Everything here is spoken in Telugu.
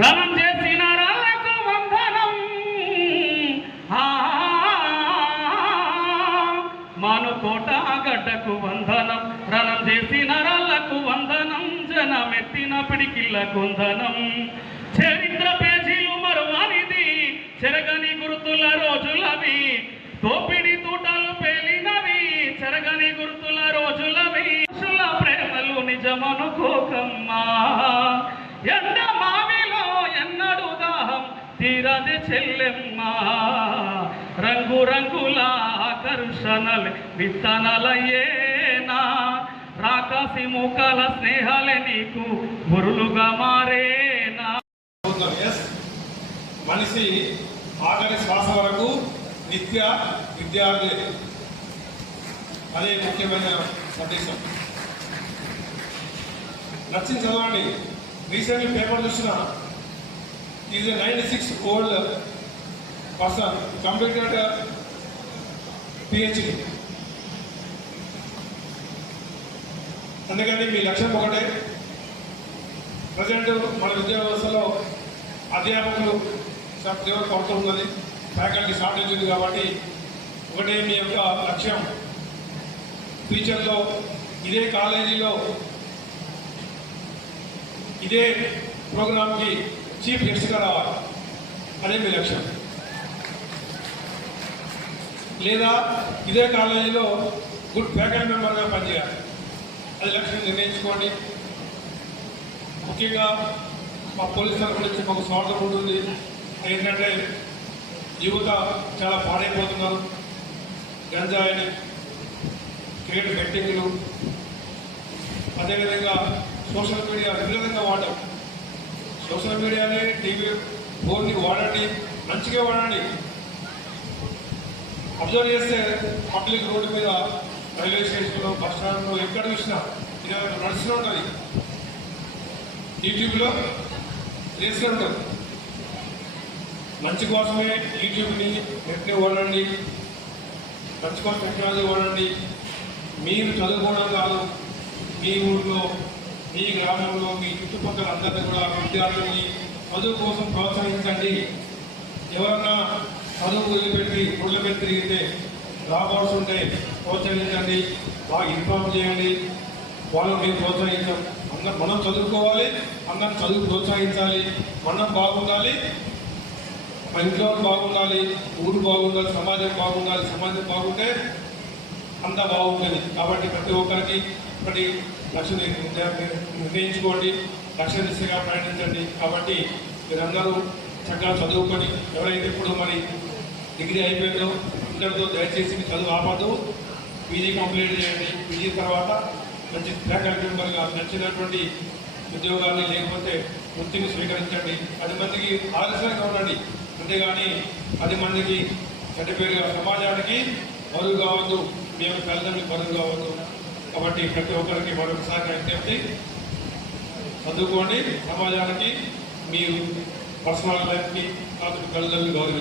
రణం చేసిన రాళ్లకు వందనం, మానుకోట గడ్డకు వందనం. రణం చేసిన రాళ్లకు వందనం, జనమెత్తిన పిడికిళ్ళకు వందనం. చరిత్ర పేజీలు మరువనిది, చెరగని గుర్తుల రోజులవి. దోపిడి తూటాలు పేలినవి, చెరగని గుర్తుల రోజులవి. ప్రేమలు నిజమనుకోకమ్మా, ఎండ మావిలో ఎన్నడు దాహం తీరది చెల్లెమ్మా. రంగు రంగుల ఆకర్షణలు విత్తనాలయ్యేనా, రాకాసి మూకల స్నేహాలే నీకు గురులుగా మారేనా. మనిషి ఆఖరి శ్వాస వరకు నిత్య విద్యార్థి, అదే ముఖ్యమైన సందేశం. నచ్చింది చదవండి. రీసెంట్లీ పేపర్ చూసిన, is a 96 old person, completed PhD. అందుకని మీ లక్ష్యం ఒకటే. ప్రజెంట్ మన విద్యా వ్యవస్థలో అధ్యాపకులు తీవ్ర కొరత ఉన్నది, ఫ్యాకల్టీ షార్టేజ్ ఉంది. కాబట్టి ఒకటే మీ యొక్క లక్ష్యం, ఫ్యూచర్లో ఇదే కాలేజీలో ఇదే ప్రోగ్రామ్కి చీఫ్ గెస్ట్గా రావాలి. అదే మీ లక్ష్యం. లేదా ఇదే కాలేజీలో గుడ్ ఫ్యాకల్టీ మెంబర్గా పనిచేయాలి. అది లక్ష్యం నిర్ణయించుకోండి. ముఖ్యంగా మా పోలీసు తరఫు నుంచి మాకు స్వాగతం ఉంటుంది. ఏంటంటే యువత చాలా పాడైపోతున్నారు. గంజాయిని, క్రికెట్ బెట్టింగ్లు, అదేవిధంగా సోషల్ మీడియా విపరీతంగా వాడడం. సోషల్ మీడియాని, టీవీ, ఫోన్ని వాడండి, మంచిగా వాడండి. అబ్జర్వ్ చేస్తే పబ్లిక్ రోడ్డు మీద, రైల్వే స్టేషన్లో, బస్ స్టాండ్లో, ఎక్కడ చూసినా ఇది నడుస్తూనే ఉంటుంది. యూట్యూబ్లో చేస్తూ ఉంటుంది. మంచి కోసమే యూట్యూబ్ని, నెట్ని వాడండి. మంచి కోసం టెక్నాలజీ వాడండి. మీరు చదువుకోవడం కాదు, మీ ఊళ్ళో, మీ గ్రామంలో, మీ చుట్టుపక్కల అందరినీ కూడా విద్యార్థుల్ని చదువు కోసం ప్రోత్సహించండి. ఎవరన్నా చదువు వదిలిపెట్టి రోడ్ల మీద తిరిగితే, డ్రాప్అవుట్స్ ఉంటే ప్రోత్సహించండి, బాగా ఇన్ఫార్మ్ చేయండి. వాళ్ళని మీరు ప్రోత్సహించాం. మనం చదువుకోవాలి, అందరం చదువు ప్రోత్సహించాలి. మనం బాగుండాలి, మన ఇంట్లో బాగుండాలి, ఊరు బాగుండాలి, సమాజం బాగుండాలి. సమాజం బాగుంటే అంతా బాగుంటుంది. కాబట్టి ప్రతి ఒక్కరికి ఒకటి లక్ష్యం నిర్ణయించుకోండి, లక్ష్య దిశగా ప్రయాణించండి. కాబట్టి మీరందరూ చక్కగా చదువుకొని, ఎవరైతే ఇప్పుడు మరి డిగ్రీ అయిపోయిందో ఇంటర్తో దయచేసి చదువు ఆపదు, పీజీ కంప్లీట్ చేయండి. పీజీ తర్వాత మంచి ఫ్యాకల్టీ మెంబర్గా నచ్చినటువంటి ఉద్యోగాన్ని, లేకపోతే వృత్తిని స్వీకరించండి. 10 మందికి ఆదర్శంగా ఉండండి. అంతేగాని 10 మందికి చెడ్డపేరుగా, సమాజానికి బరువు కావద్దు, మేము తల్లిదండ్రులకు బరువు కావద్దు. కాబట్టి ప్రతి ఒక్కరికి మరొకసారి విజ్ఞప్తి, చదువుకోండి, సమాజానికి, మీరు పర్సనల్ లైఫ్కి, కాబట్టి తల్లిదండ్రులు గౌరవం.